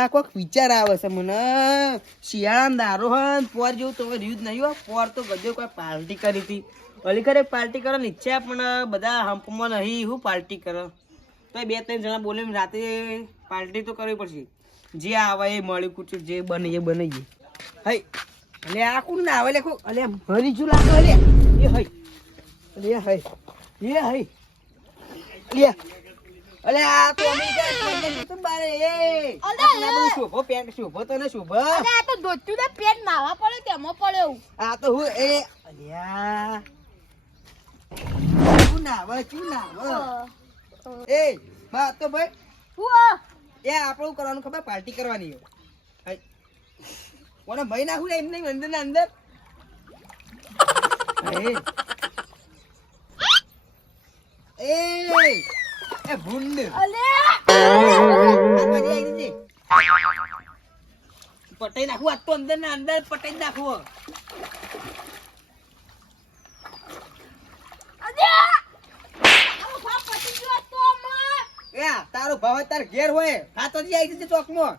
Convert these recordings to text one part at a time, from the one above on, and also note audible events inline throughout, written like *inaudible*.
આ કોઈક વિચાર આવે છે મને શિયાળામાં દારો હન પોર જેવું તો રહ્યું જ નહીં હો. પોર તો ગજો કોઈ પાર્ટી કરી હતી. ઓલી ખરે પાર્ટી કરવાની ઈચ્છા પણ બધા હંપમાં નહીં. હું પાર્ટી કરો? તો બે ત્રણ જણા બોલીને રાતે પાર્ટી તો કરવી પડશે. જે આવે એ મળી કુછ જે બને એ બનાવીએ હઈ, અલે આ કોણ ના આવે લેખો અલે મરી છું લાગે અલે. એ હઈ, અલે હઈ, એ હઈ લે અલે આ તો અમે કે પેન્ટ તો બારે એ અલે, આ પેલા બધું શોભો પેન્ટ શોભો તો ને શોભો અરે આ તો ધોતું ને પેટ નાવા પડે તેમાં પડ્યો આ તો હું એ અલ્યા. શું નાવે શું નાવે એ બા તો ભાઈ હું એ આપણું કરવાનું ખબર પાર્ટી કરવાની કોને ભાઈ નાખું ને એમ નહીં અંદર ના અંદર. *laughs* એ એ ભૂંડ. અલે. પટાઈ નાખું આ તો અંદર ને અંદર પટાઈ નાખવું અરે આવો ભાવ પતી ગયો તો માં એ આ તારો ભાવ તાર ઘેર હોય. હા તો જી આવી જજે ચોકમાં.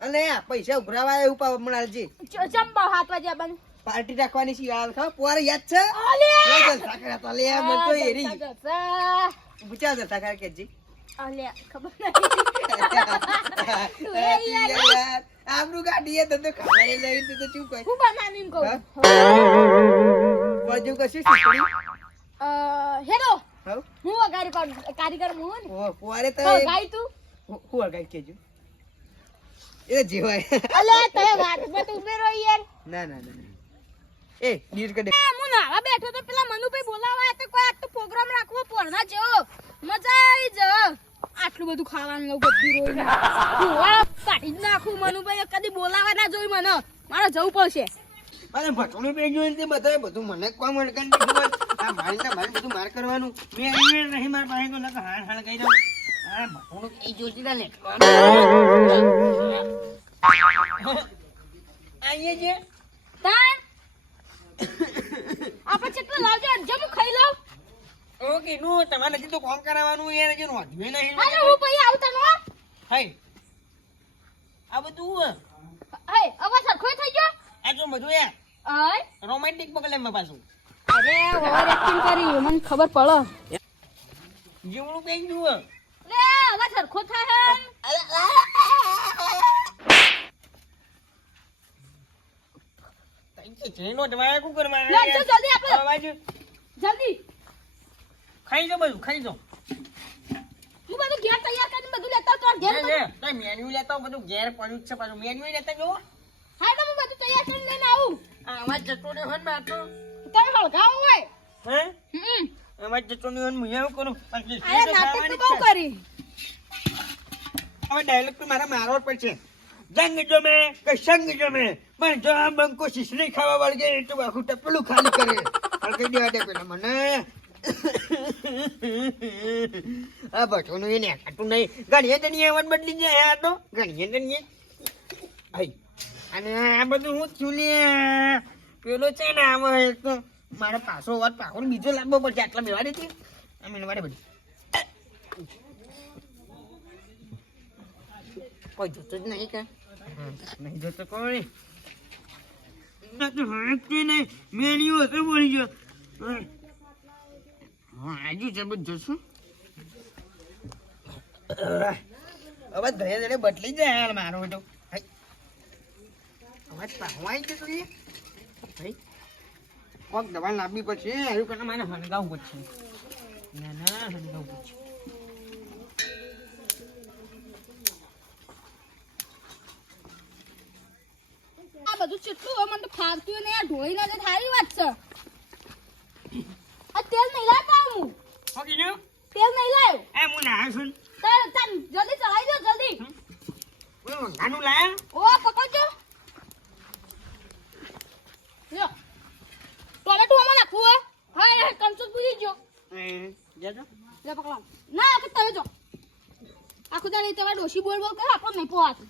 અને પૈસા ઉભરાવા એવું પા મળાલજી ચ- ચમ ભાવ હાથ વાજ્યા બન પાર્ટી રાખવાની છે? યાર પોરે યાદ છે? અલે! લે જલસા કરે તો લે મન તો એરી. જલસા. પૂછા જલસા કરે કેજી અલે ખબર *laughs* નહીં. યાર. આબરૂ કાઢીએ તો તો ખબર ય તો તો શું કહે હું બનાવીને કહું? બાજુ કશું શીખડી? અ, હું વગાડી પાડું કારીગર હું ને. ઓ પોરે તો હું વગાઈ કેજો એ જીવાય. અલે તે વાતમાં તું ઉભે રહો યાર. ના ના ના. એ નીર કડે. હું નાવા બેઠો તો પેલા મનુભાઈ બોલાવા તો કોઈ આટલો પ્રોગ્રામ રાખવો પોરના જો મજા આવી જ. આટલું બધું ખાવાનું લઉં બધું રોઈને કાઢી જ નાખું મનુભાઈ કદી બોલાવા ના જોઈ મને. મારે જવું પડશે. અને ભટોનું પે જોઈ તે બધાએ બધું મને કોમ અડકન આ મારી ને મારે બધું માર કરવાનું. મેં અહીં નહીં માર પાસે તો નકર હાણ હાણ કહી દઉં. આ ભટોનું પે જોતી ના. આઈએ જે તાન. આપણે કેટલું લાવજો હું ખાઈ લઉં ઓકે નું તમારે નથી તો કોમ કરાવવાનું યાર હજુ નોંધ્યું નહીં હાલો હું પછી આવતા નો હાય. આ બધું હે હવે સરખો થઈ ગયો? આ જો બધું યાર અય રોમેન્ટિક પકડે મે પાછું. અરે ઓવર એક્ટિંગ કરી મને ખબર પડે. જીવણું કઈ જુઓ લે હવે સરખો થાય જેનો તમારે શું કરવાનું જલ્દી આપો. જલ્દી. ખાઈ જાઓ બધું ખાઈ જાઓ. હું બધું ઘેર તૈયાર કરીને બધું લેતા તો ઘેર લે, મેન્યુ લેતા બધું ઘેર પડ્યું છે પાછું. મેન્યુ લેતા જો હા તો હું બધું તૈયાર કરીને લઈને આવું. જતો ને તો. તમે હળગાવો હોય. હે? હમ. અવાજ જતો હું કરું અરે નાટક તો બહુ કરી. હવે ડાયલોગ તો મારા મારવો પડશે. જંગ જમે કે સંગ જમે. પણ જો આ બંકો શીશડી ખાવા વળગે તો આખું ટપલું ખાલી કરે. હળગાઈ દેવા દે પેલા મને. આ ભઠોનું એને ખાતું નહીં. ઘણીએ દણીએ અવાજ બદલી જાય આ તો. ઘણીએ દણીએ અને આ બધું હું ચૂલી પેલો છે ને આમાં તો. મારે પાછો વાત પાછો બીજો લાંબો પડશે, આટલા બેવા દેતી આ મેં વાડે બધી. કોઈ જોતું જ નહીં કે. નહીં જોતો કોઈ ના તો નહીં મેન્યુ હશે બોલી ગયો. આજુ છે બધું જોશું. હવે ધરે ધરે બદલી જાય હાલ મારો તો. અવાજ પાહવાઈ ગયો તું કોક દવા લાવવી પડશે, એવું કરીને મારે હણગાવવું પડશે. ના ના હણગાવવું પડશે. બધું ચેટલું હોય મને તો ફાવતું ને આ ઢોળી ના જાય સારી વાત છે. આ તેલ નહીં લાવતા હું. તેલ નહીં લાવ્યો. એ હું ના છું. તાર તાર જલ્દી ચલાવી દો જલ્દી. હું વંગાનું લાયા? ઓ પકડજો. લ્યો. ટોમેટો આમાં નાખવું હોય? હા એ કંચુક પૂરી જો. એ જાજો લે પકડો. ના કે તમે જો. આખું દાડે તમારે ડોશી બોલ બોલ કરે આપણને નહીં પોહાતું?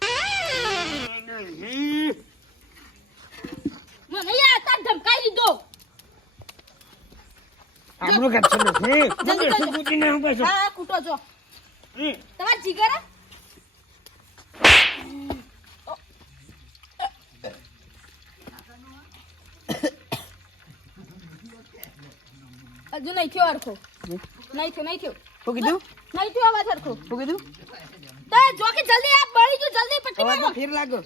આપણો કાટ છેલો હે જલ્દી કૂટીને હું પાછો હા કૂટો જો. તમાર જીગર હજુ નહીં થયો અરખો નહીં થયો નહીં થયો શું કીધું? નહીં થયો અવાજ અરખો શું કીધું? તો જો કે જલ્દી આપ બળી જો જલ્દી પટ્ટી મારો ફેર લાગો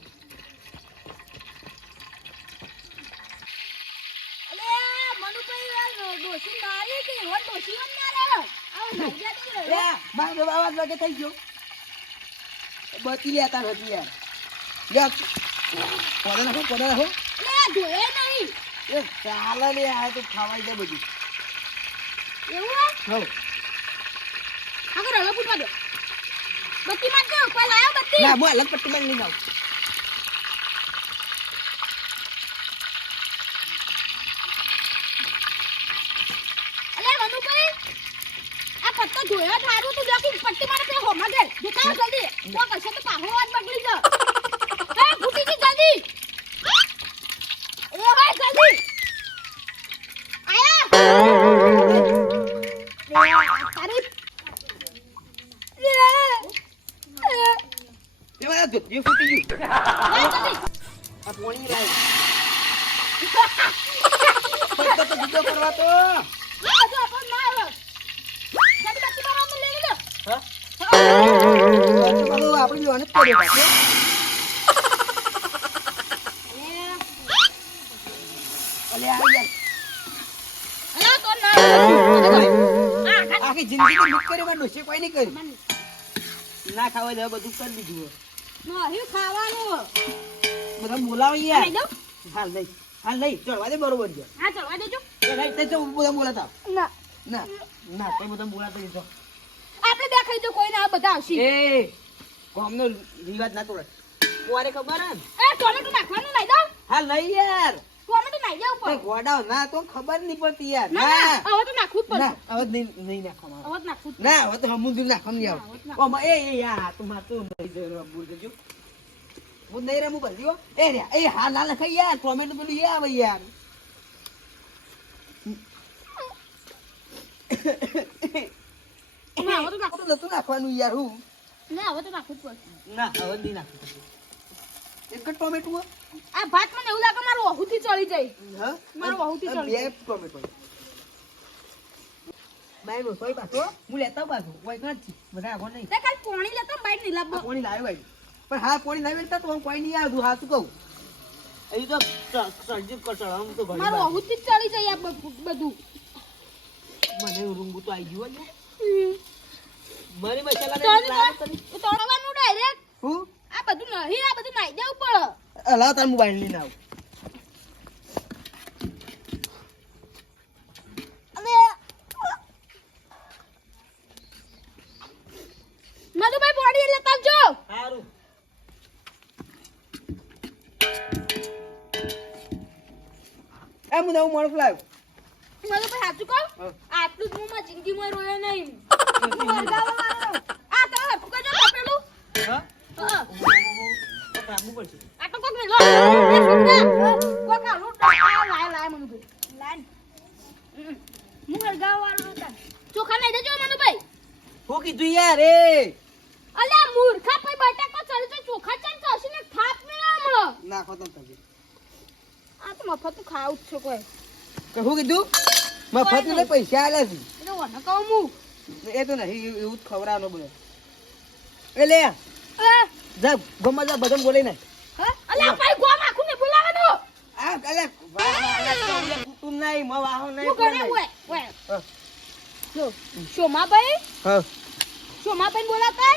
મારી કે ના રહે. આવો થઈ ગયો. બતી લેતા નથી યાર. લે પોદા નાખો નહીં. એ ચાલે ને આ તો ખાવાઈ જાય બધું. એવું? આગળ હવે પૂછવા દો. બત્તી માં જો કોઈ લાયો બત્તી. ના હું અલગ પટ્ટી માં લઈ આવું અલે મનુભાઈ આ પત્તો ધોયો થારું તું જોકી પટ્ટી મારે તે હોમાં ગેલ દેખાવ જલ્દી. તો કશે તો પાહો આજ બગડી જ એ ફૂટી જી જલ્દી. એ ભાઈ જલ્દી. આયા. એમાં *laughs* લઈ આખી જિંદગી દુઃખ કર્યું ડોસી કોઈ નહીં કર્યું ના ખાવા જવા બધું કરી દીધું ખાવાનું બધા બોલાવીએ યાર હાલ નહીં હાલ નહીં ચડવા દે બરોબર છે ચડવા દેજો બધા બોલાતા ના ના ના તે બધા બોલાતા નહીં તો આપણે બે કોઈ ના બધા આવશે. એ કોમનો રિવાજ ના તોડે. કોરે ખબર હે એ ટોમેટો નાખવાનું લઈ દો હા લઈ યાર. ટોમેટો નાઈ જાવ તે ઉપર ગોડાઓ ના તો ખબર નહીં પડતી યાર. ના હવે તો નાખવું જ પડશે. હવે નહીં નહીં નાખવામાં હવે તો નાખવું ના હવે તો સમુદ્ર નાખવાનું નહીં તો આવે ઓમાં એ એ યાર તું મારતું નહીં જરો બોલ દેજો હું નહીં રે હું ભરી હો એ રે એ હા ના લખાય યાર. ટોમેટો પેલું એ આવે યાર. *coughs* *coughs* *coughs* ના હવે તો નાખવું નતું નાખવાનું યાર હું? ના હવે તો નાખવું જ પડશે. ના હવે નહીં નાખતું એક જ ટોમેટો આ ભાત મને એવું લાગે મારું વહુથી ચડી જાય. હા? મારો વહુથી બે ટોમેટો. હું. લેતા કોઈ બધા આગળ નહીં. તે ખાલી પાણી લેતો નહીં આ લાવવો પોણી લાવ્યો ભાઈ. પણ હા પોણી લાવી લેતા તો હું કોઈ નહીં આવ્યું હા શું કહું? એ તો સર્જી કચડાવું તો મારું વહુથી ચડી જાય આ બધું. મને રૂંગું તો આવી ગયું હો હમ. મારી ડાયરેક્ટ હું? આ બધું નહીં આ બધું નાઈ દેવું પડે અલા તાર મોબાઈલ લઈને આવ. અને મધુભાઈ બોડી લેતા આવજો સારું એ હું નવું માણસ લાવ્યો મધુભાઈ સાચું કહું હા. આટલું જ હું મારી જિંદગીમાં રોયો નહીં *laughs* હું. આ તો હરખું કરજો તપેલું. હા હા. તો કાપવું પડશે આ તો કોક ને લો. કોક આ લૂંટ. લાય, લાય મનુભાઈ. લાય હું હમ. વાળો હતા ચોખા લઈ દેજો મનુભાઈ. શું કીધું યાર એ અલ્યા મૂર્ખા ભાઈ બટાકો ચડી તો ચોખા ચાલ થશે ને થાપ મેળવો હમણાં. નાખો તો તમે આ તો મફત ખાવું જ છે કોઈ કહું કીધું મફત ને પૈસા આલ્યા છે. એટલે કહું હું. એ તો નહીં એવું જ ખવડાવવાનો બોલે. એ લે. એ, જા ગમા જા બધા બોલે ને હા? અલ્યા ભાઈ ગોમ આખું ને બોલાવાનું આ કાલે કુટુંબ નહીં મા વાહો નહીં નહીં. ઓય ઓય. જો શોમાભાઈ? હા, શોમાભાઈ બોલાતા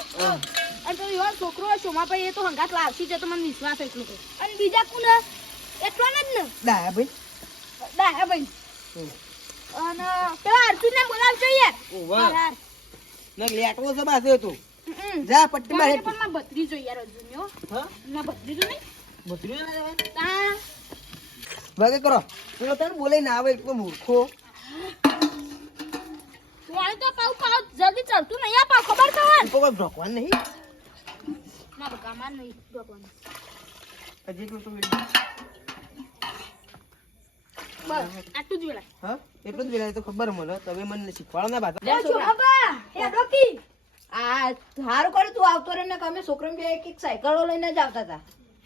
અને તો એવા છોકરો શોમાભાઈ એ તો હંગાત લાવશી છે તો મને વિશ્વાસ એટલો અને બીજા કોને? એટલો જ ને. ભાઈ. અને પેલા અર્જુનને બોલાવજો યાર ઓ વાહ લેટવો છે બાજુ તું. જા પટ્ટીમાં પણ હેઠ. પણ માર ભત્રીજો યાર અર્જુનનો. હા માર ભત્રીજો નહીં મથુરી ના જવાનું? તા ભાગે કરો પેલો તને બોલે ના આવે એટલો મૂર્ખો વાળી તો પાઉ પાઉં જલ્દી ચડતું નહીં આ પાઉ ખબર તો? ઉપર કોઈ ભગવાન નહીં ના ભગવાન નહીં ભગવાન હજી તો. બસ આટલું જ વેળા હા એટલું જ વેલાય તો ખબર મને તમે મને શીખવાડો ના બાત ઓ છોકરા હે ડોકી આ સારું કર્યું તું આવતો રે ને કે અમે છોકરા બે એક એક સાયકલો લઈને જ આવતા હતા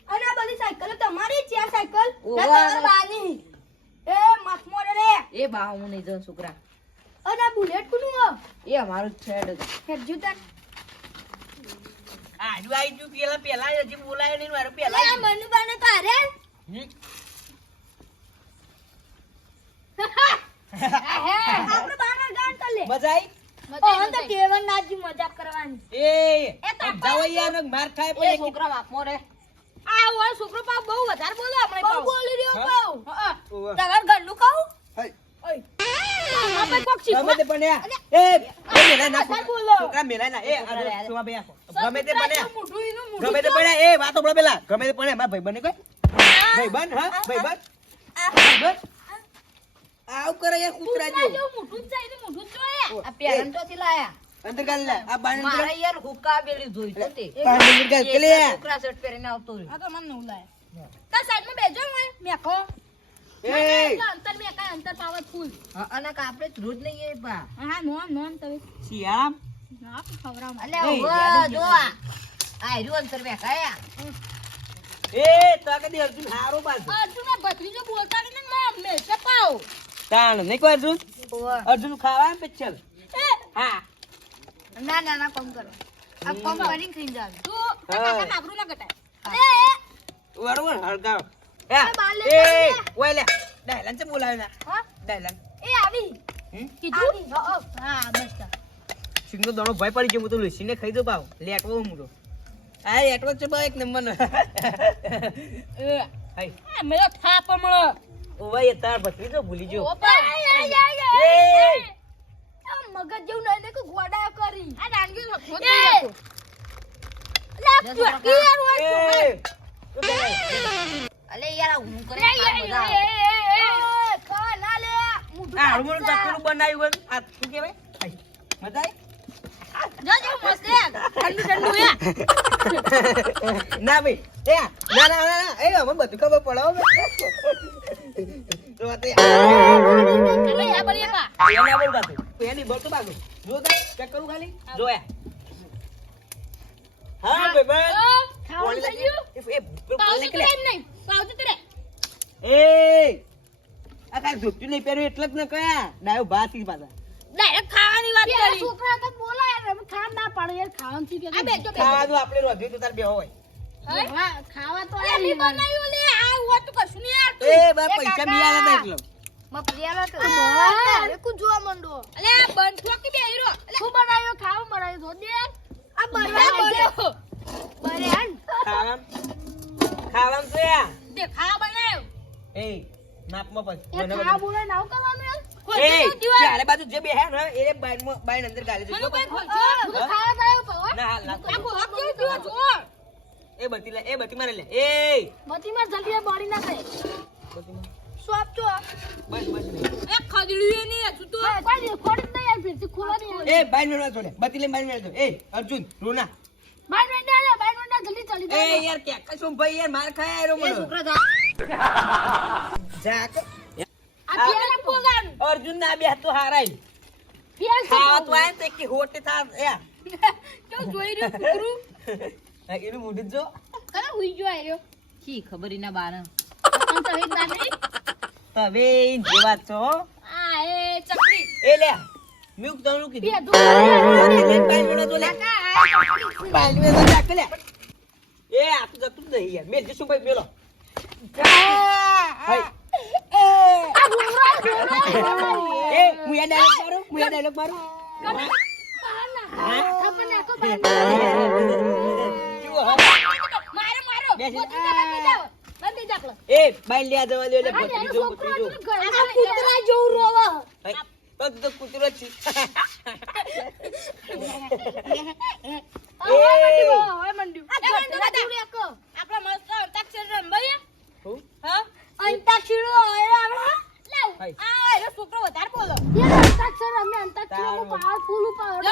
અને આ બધી સાયકલ તમારી છે આ સાયકલ બાની એ મત રે એ બા હું નહીં જાઉં છોકરા અને આ બુલેટ કોનું? એ અમારું જ છે હેડ જ. હેડજો તાર. આજુ આવી ગયું પેલા પેલા હજી બોલાયો નહીં મારું પેલા મનુબાને તો હારે. આપણે બાના ગાન તો લે. મજા આવી ઓહો, તો કેવન મજાક કરવાની. એ તો સમજાવો યાર ને માર ખાય પછી છોકરા માપમાં રહે આ ઓય છોકરો પાવ બહુ વધારે બોલે હમણાં બહુ બોલી રહ્યો હા? પાવ હા ઓવે. તમાર ઘરનું કહું? આપણે કોક ગમે તે પણ યા. એ એ ના છોકરા મેલાય ના. એ આ જો, બે ગમે તે પણ યા. મોઢું એનું મોઢું ગમે તે પણ એ વાતો બોલો પેલા. ગમે તે પણ યા. મારા ભાઈબંધને કોઈ? ભાઈબંધ હા? ભાઈબંધ ભાઈબંધ આવું કરે યાર કૂતરા જો મોઢું જ એનું મોઢું જ આ પેરણ ચોથી લાયા અંદર ગાલ લે આ બાણ અંદર મારે યાર હુકા બેલી જોઈ તો તે. બાણ અંદર ગાલ કે લે એક શર્ટ પહેરીને આવતો રહ્યો. આ તો મને નવું લાય સાઈડમાં બેજો ને મેકો એ. અંતર મેકાય અંતર પાવરફુલ હા, અને કાપડે રોજ નહીં એ બા. હા નોન નોન તમે. શિયાળામ? ના ખવરામ અલે એ, ઊભો, યાદ જ આ. આ રહ્યું અંતર બેખાયા એ તો કદી અર્જુન હારો બાજુ અર્જુન ભત્રીજો બોલતા નહીં ને મામ મે ચપાવ તાણ નહીં કોઈ અર્જુન? અર્જુન ખાવા પછી ચલ. હા. ના ના ના કોમ કરો. આ કોમ કરીને ખાઈ જાવ તું કાકા નાબરું ના કટાય એ બરોબર હળગાવ એ. ઓય લે. ડાયલાન છે બોલાવે ના હા? ડાયલાન. એ આવી. કીધું? હા હા. બસ તા. સિંગનો દાણો ભય પડી ગયો હું તો લૂસીને ખાઈ દો પાવ. લેટવો હું તો આ લેટવો છે બા એક નંબર. નો એ મેરો થાપ મળો ઓવા તાર ભત્રીજો ભૂલી! આ મગજ જેવું નહીં કે ગોડા કરી. આ ડાંગી રખો. લે લે છોકરા. ચોકી યાર હોય એ તો બે. અલે યાર હું કરે ખા ના લે. આ હળમું ચકલું બનાવ્યું આ શું કહેવાય. મજા આવી? જો જો મસ્ત. ઠંડુ ઠંડુ ના ભાઈ. એ ના ના ના ના એ અમે બધું ખબર પડે હો તો આ આ બળી બા એના બોલ કાતું એની બોલ તો બાગુ જો દે ચેક કરું ખાલી જોયા હા ભાઈ ભાઈ થઈ ગયું એ તો એમ નહીં તો રે એ આ કાંઈ ધોતું નહીં પહેર્યું એટલે જ ને કયા ડાયો ભાત ઈ પાછા ડાયરેક્ટ ખાવાની વાત કરી છોકરા તો બોલાય ખાવા ના પાડે યાર ખાવાનું થી કે આ બેજો બેજો ખાવાનું આપણે રોધ્યું તો તાર બે હોય ખાવા તો એ બનાવ્યું લે આ હોત તો કશું નહીં યાર એ બા પૈસા બી આલે તા એટલો મપલિયાલો તો. અરે કુ જોવા મંડો? અલે આ બંઠો કે બે હીરો? શું બનાવ્યો? ખાવા બનાવ્યો? તો દે. આ બનાવ્યો બરેન ખાવામ ખાવામ તો દે ખાવા બનાવ્યો. એ નાપમાં પછી. મને ખાવા બોલે નાવ કરવાનું ચારે બાજુ જે બે હે ને એ બાઈન બાઈન અંદર ગાલી મને દેજો કોઈ ખોજો ખાવા પવા ના હાલ ના આ પીવો છો એ બતી લે એ બતી મારે લે. એ બતી માર જલ્દી બોડી ના કરે બતી માર સોપ છો બસ બસ. નહીં. એ ખજડી એ નહીં હજુ તો. કોઈ ખોડ દે યાર ફિરથી ખોલા નહીં એ બાઈ મેળવા છોડે બતી લે બાઈ મેળવા એ અર્જુન રોના. બાઈ મેળવા લે બાઈ મેળવા જલ્દી ચલી એ યાર કે કશું ભાઈ યાર માર ખાય આયરો એ મને. છોકરા જા. જાક આ પેલા પોગાન. અર્જુન ના બે તો હારાઈ પેલ ખાવા તો આય તે કે હોટે થા એ તો *laughs* જોઈ રહ્યો કુકરું? *laughs* એનું મોઢું જ કને હુઈ જો આયો કી ખબર ઈના બાર પણ તો એક બાર નહીં હવે ઈ જે વાત છો હો. આ એ ચકરી એ લે મ્યુક તણું બે કીધું લે મેળવા જા કે લે એ આ તો જતું નહીં યાર મેલ જશું ભાઈ મેલો ભાઈ આ બોરા બોરા એ હું યા ડાયલોગ મારું હું યા ડાયલોગ મારું ખબર ના કો બાર જુઓ હો. મારો મારો બંધી જાવ બંધી જાકલો એ બાઈન લે જવા દે એટલે ભત્રીજો ભત્રીજો આ કૂતરા જેવું રોવા તો તો કૂતરો જ છી. હવે મંડ્યું હવે મંડ્યું આ મંડ્યું એક આપણા મસ્ત અંતાક્ષરી રમવાય હું? હા અંતાક્ષરી હોય આપણે લાવ હાય. આ એનો છોકરો વધારે બોલો યાર અંતાક્ષરી અમે અંતાક્ષરી તારું. પાવરફુલ પાવર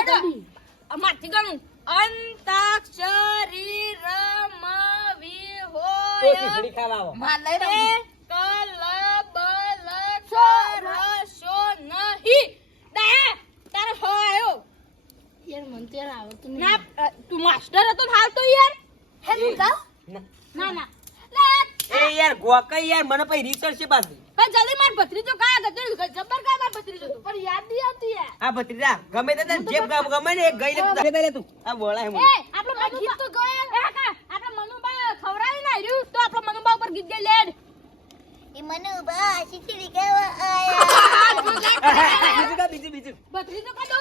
અમારથી ગણું અંતાક્ષરી રમવી તો હોય ખીચડી ખાવા આવો. માર લઈ રમ ના અ, તું માસ્ટર હતો ને હાલ તો યાર એ, ના. ના ના લે, એ યાર યાર યાર મને પછી રિસર્ચ છે પાછી. પણ જલ્દી માર ભત્રીજો કા ગજર જબર કા માર ભત્રીજો તું? પણ યાદ નહીં આવતી યાર. આ ભત્રીજા ગમે તે તને જેબ ગમ- ગમે ને એક ગઈ લે તું લે તું. આ બોલાય હે. એ આપણો ગીત તો ગયો એ કાકા આપણો મનુબા ખવરાવી ના રહ્યું તો આપણો મનુબા ઉપર ગીત ગઈ લેડ. એ મને બા શીતળી કહેવા આયા? બીજું કા બીજું બીજું? ભત્રીજો કા દો?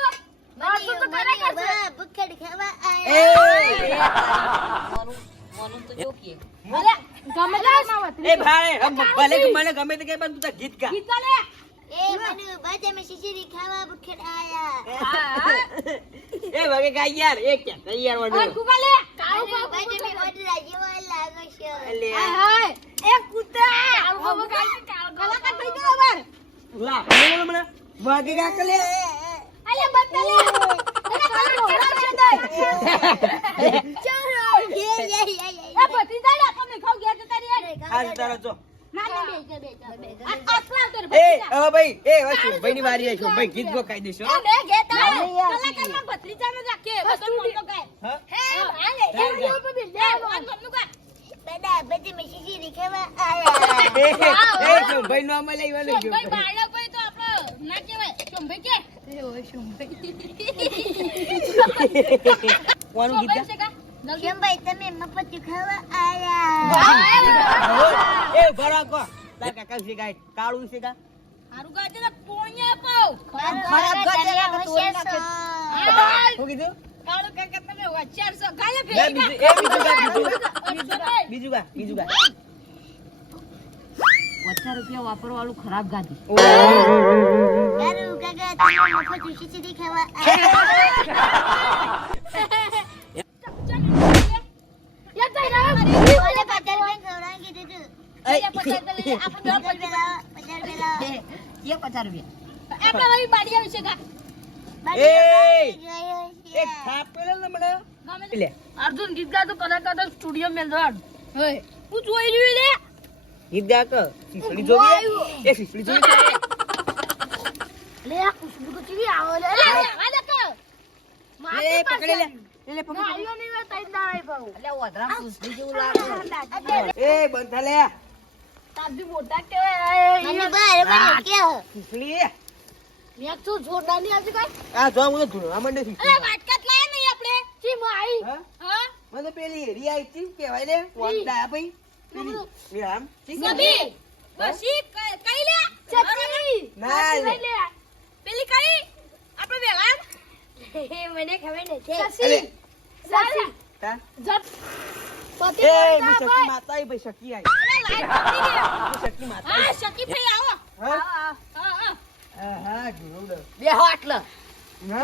હા તો કરે મને ભૂખડ ખાવા એ! મનુ મનુ તો જો કે. અરે ગમે તે માં એ ભાઈ ભલે મને ગમે તે કે પણ તું ગીત ગા. ગીત ગા લે. એ મને બા તમે શીતળી ખાવા ભૂખડ આયા *laughs* એ વગે ગાય યાર એ કે કઈ યાર હા કુકા લે. અરે બા તમે ઓડરા જેવા લાગો છો. લે હાય હાય. એ કૂતરા. કાળગો બગાડી કાળગો કલાકાર થઈ ગયો બર લા મને મને. વગે ગા કે અલે બત્તા લે. એને કલર મોરા છે દે ચોરો યે યે યે એ ભત્રીજા લે આપણને ખાવ ગયા જતા રે તારો જો ભાઈ ની કલાકારમાં ભત્રીજા ને રાખે બધો મોટો ગાય હા હે આલે એ વિડિયો પર બિલ લે આ ગમનું કા બડા બા તમે શીતળી ખાવા એ આયા એ જો ભાઈ નો અમલ આવ્યો ને ભાઈ બાળક ભાઈ તો આપણો ના કહેવાય શોભાઈ કે એ કોનું ગીત શોભાઈ છે કા કેમ ભાઈ તમે મફત ખાવા આયા એ ભરા કો. તાર કાકા છે કાળું છે હારું ગાજે ને પોણિયા પાવ ખરાબ ગજરા હોશિયાર છો. શું કીધું? કાળો કાકા તમે હોશિયાર છો. ગાલે ફેરી એ બીજું ગા બીજું બીજું ગા બીજું ગા પચાસ રૂપિયા વાપરવાળું ખરાબ ગાડી કાકા તમે મફત ખાવા *laughs* અર્જુન ગીત ગાતો કલાકાર સ્ટુડિયો મેલ હું જોઈ રહ્યું લે ગીત ગા કે શીસડી જોવી એ શીશડી જોવી લે આ ખુશબુ તો કેવી આવે લે આ દેખ મારે પકડી લે. લે લે પકડી આયો નહીં વે તઈ દાઈ પાઉ એટલે ઓધરા પૂછડી જેવું લાગે? એ બંધા લે તાજી મોટા કે મને બા અરે કે સુસલી મે તો જોરદારની આજે કઈ? આ જો હું ધૂળવા માંડે અરે શીસડી વાટકાત લાય નહીં આપણે. ચી માં હા? હા? મને પેલી હેરી આવી હતી કેવાય લે વંદા ભાઈ પેલી ઠીક છે? નબી. બસી કઈ લે? ચટણી ના લે. લે. પેલી કઈ? આપણે વેલા *laughs* મને ખબર નથી. અરે સસી જટ. પતિ એ શક્તિ માતા આવી ભાઈ શક્તિ આવી અરે લાઈટ પતી ગઈ. હું શક્તિ માતા હા આવી. ભાઈ આવો. હા? હા હા. હા હા? હા બે હો.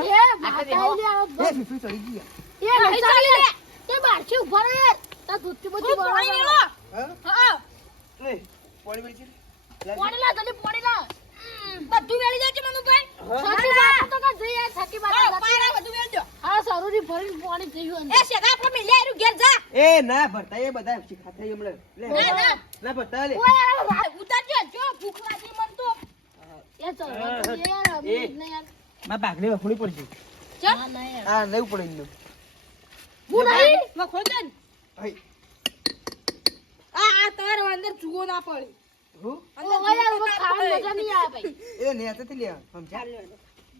એ માતા લે આવો એ શીસડી ચડી ગયા એ નહીં લે. તે બારથી ઊભા રહે. તા દૂધથી બધી પાણી હા? હા એ પાણી પડી છે લા જલ્દી પાણી લા. બધું વેળી દેજો મનુભાઈ. છોકરી છકી તો કા જઈ આ છકી બાત પાણી બધું વેળજો હા સરુરી ભરીને પાણી થઈ ગયું એ શેગા આપણે મિલે આરું ઘેર જા. એ ના ભરતા એ બધા શીખાતા હમણાં. લે ના, ના. ના ભરતા લે. ઓય ઉતારજો જો ભૂખ લાગી મન તો. એ તો. યાર યાર. માં બાગને વખોડી પડશે ચલ હા લેવું પડે એનું હું નહીં? વખોડ દે આ આ તાર અંદર જુઓ ના પડી. હું? યાર એ ને હાથેથી લે સમજા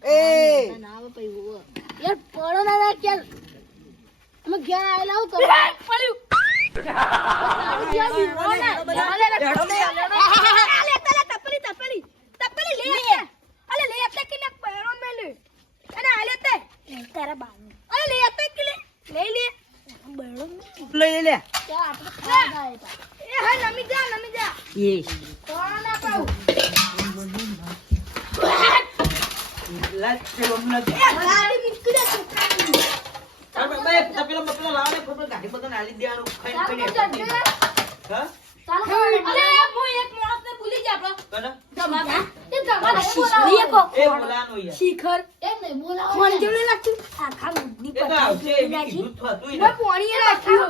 એ! ના આવે ભાઈ વો યાર પડો ના ના કે અમે ઘેર આવેલા હું પડ્યું તે. અલે લે એટલે કે લે. લઈ લે. મન જમાતા શીખરી એમ નહીં બોલાવો. કોણ જોડે લાગતું? આખા મુદ્દી ને. પોણીએ રાખ્યું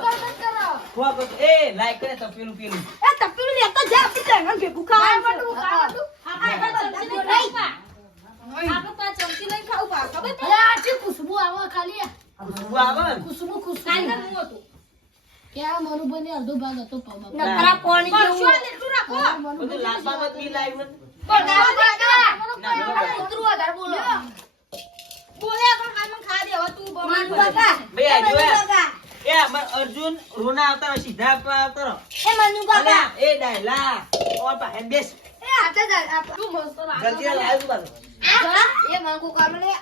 એ લાઈક કરે તપેલું પેલું એ તપેલું લેતા જા આપણે જવાનું ભેગું ખાવાનું છે. આપણે ચમચી લઈને ખાવું પા. આપણે તો ચમચી લઈને ખાવું પા. ખબર છે? ખુશબુ આવે ને ખુશબુ ખુશબુ. કાંઈ ના હતું. ક્યાં મનુભાઈ અડધો ભાગ હતો પગમાં નકરા પોણી જેવું. કશો એટલું રાખો બધું લાંબામાં જ બી લાવ્યું. કૂતરું વધારે બોલો. બોલે આગળ કાનમાં ખા દે હવે તું બમાર મનુ ભાઈ, આ જોયા? એ અર્જુન રોના આવતા રહો, સીધા આપવા આવતા રહો. એ મનુ કાકા. એ ડાયલા ઓર પાસે બેસ એ આતે તું મસ્ત રાખ. જલ્દી પાછું. હા? એ મનુ કાકા લે.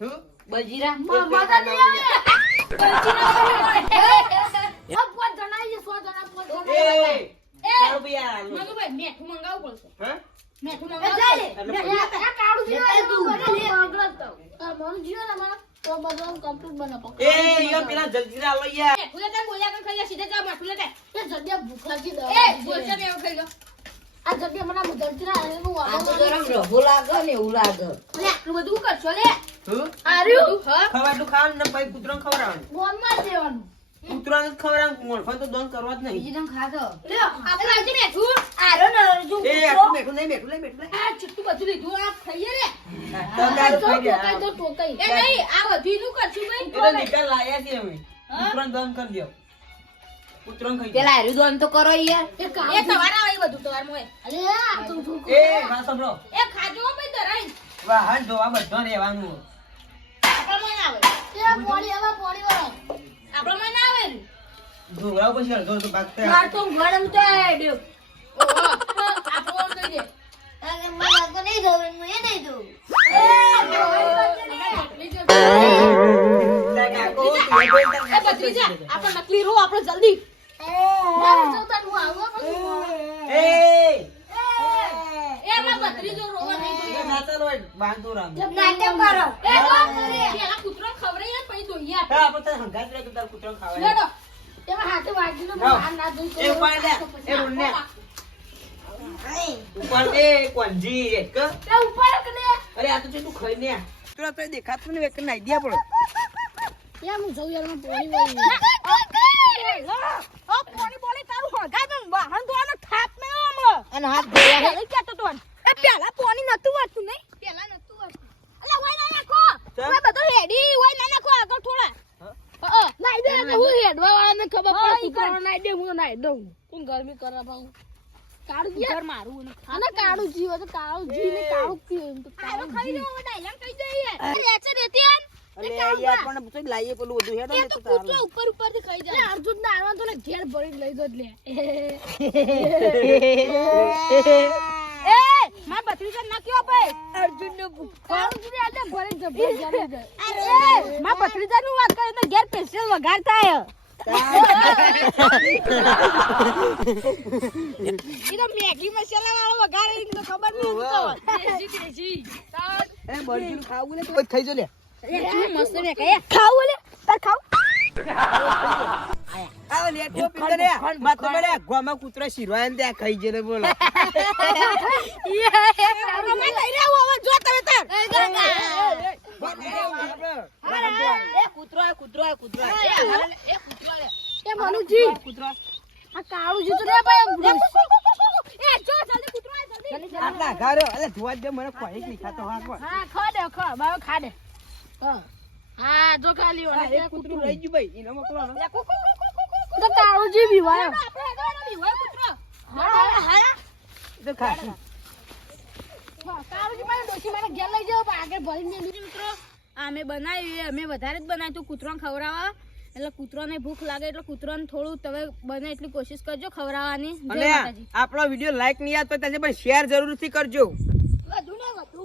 હું? બજીરા. મજા દે મેઠું મંગાવવું પડશે. તું. બધું પગલો જ તો. આ મનુ જીવો ને અમારા, તો બધું complete બને. એ, ઈયો પેલા જલ્દીરા આલો યાર. મેઠું લેતા બોલ્યા કર ખાઈ જા, સીધા જા, મેઠું લેતા. એ જગ્યા ભૂખ લાગી દવા એ, બોલશે ને ખાઈ લો. આ મને જલ્દી એનું આ તો લાગે ને એવું લાગે. લે, આટલું બધું કરશો લે હું? આર્યું હા ખવાડું ખાવાનું ને પછી કૂતરાને ખવડાવવાનું. દેવાનું કૂતરાને જ ખવડાવવાનું, મોણફાને તો દોન કરવા જ નહીં. બીજી ખાધો. લ્યો આપણે આજે મેઠું આરો ન અર્જુન એ. આટલું બેઠું નહીં, બેઠું નહીં, બેઠું. આ ચિટ્ટુ બધું લીધું આ ખાઈએ રે તો ટોકાઈ તો હા. ટોકાઈ એ નહીં આ બધું નું કરશું ભાઈ તો નિકાલ લાયા છે અમે. કૂતરાને દોન કરી દો કૂતરાને ખાઈ પેલા હાર્યું દોન તો કરો યાર એ તમારા આવી બધું તમાર મોય અરે આ તું એ, વાત સાંભળો. એ ખાજો હો ભાઈ ધરાઈ વાહન ધોવા બધો રહેવાનું. આપણે મને આવે એ પોડી આવા પોડી વાળા આપણા મોય ના આવે ને ધોવડાવો પછી અડધો અડધો ભાગ થાય. માર તો ગરમ તો આડ્યો ઓહો આપણો કહી દે અરે મને તો નહીં હું એ નહીં તારા તું એ તારા એ. આપણે નકલી રો આપણે જલ્દી એ, એ અમાર બત્રી જો એ એ એ નાતા હોય, બાંધો રામ. નાટક કરો એ પેલા કૂતરો ખવડાવીએ પછી ધોઈએ આપણે. હા, આપણે તારે હંગાત રહે કે તારે કૂતરાને ખાવાનું. લેડો એમાં હાથે વાગીને બહાર ના જોઈ એ ઉપાડ લે, એ રૂલને. ઉપર એ કોંજી એક. એ ઉપાડ કે અરે આ તો તું ખાઈ ને આ. કૂતરો દેખાતું નહીં, એક નાઈ દે આપણો. યાર હું જઉં યાર મને પોણી વાળી ઓ પોણી બોલી તારું હગા દઉં વાહન ધોવાનો થાપ મે હમણાં અને હાથ ધોયા કેતો તો એ પેલા પોણી નતું વાતું નહીં. પેલા નતું વાતું અલા ઓય ના નાખો? ઓય બધો હેડી ઓય ના નાખો આગળ થોડા. હા? હા નાઈ દે એટલે હું હેડવા વાળાને ખબર પડે કુતરાનો નાઈ દે હું નાઈ દઉં. કોણ ગરમી કરે ભાઈ? કાળું ઘર મારું અને કાળું જી હોય તો કાળું જી ને કાળું પીવું તો કાળું ખાઈ લો ડાયલામ કહી દઈએ લેચે દેતી આન અરે યાર પણ તો લાઈએ પેલું બધું હેડો ને તો તો તારું. કૂતરો ઉપર ઉપરથી ખાઈ જાય. અર્જુન ના આવા તો ને ઘેર ભરી લઈ ગયો લે *laughs* *laughs* *laughs* માર ભત્રીજા ના કયો ભાઈ. અર્જુન ને ખાવું જોઈએ આજે ભરી જબર *laughs* જાને અરે. માર ભત્રીજા નું વાત કરે તો ઘેર પેસ્ટલ વઘાર થાય. *laughs* મેગી મસાલા વાળો વઘાર તો ખબર નહીં તો. દેશી દેશી એ બળજું ખાવું ને તો પછી જો લે. મસ્ત મે કહે ખાવું લે. તાર ખાવ. કૂતરા શિરવાય ત્યાં ખાઈ જને બોલો રમાઈ લઈ રહ્યો હવે જો તમે તાર એ કૂતરો કૂતરો કૂતરો એ કૂતરો આ કાળું જીતું રે ભાઈ એ જો જલ્દી કૂતરો જલ્દી આટલા ઘારો અરે ધોવા જ દે મને કોઈ નહીં ખાતો હા કોઈ ખા દે ખા બાબા ખા દે હા હા જો ખાલી આ એક કૂતરું રહી ગયું ભાઈ એનો મોકલો ને તો કાળું જી બીવાય આપણે એનો બીવાય કૂતરો. હા. હા તો ખાશું કાળું જી મારે ડોશી ઘેર લઈ જાવ આગળ ભરીને દે મિત્રો અમે બનાવી અમે વધારે જ બનાવ્યું તું કૂતરાને ખવડાવવા. એટલે કૂતરાને ભૂખ લાગે એટલે કૂતરાને થોડું તમે બને એટલી કોશિશ કરજો ખવડાવવાની. અને આપણો વીડિયો લાઈક નહીં આવતો ત્યાં પણ શેર જરૂરથી કરજો. વધુ ને વધુ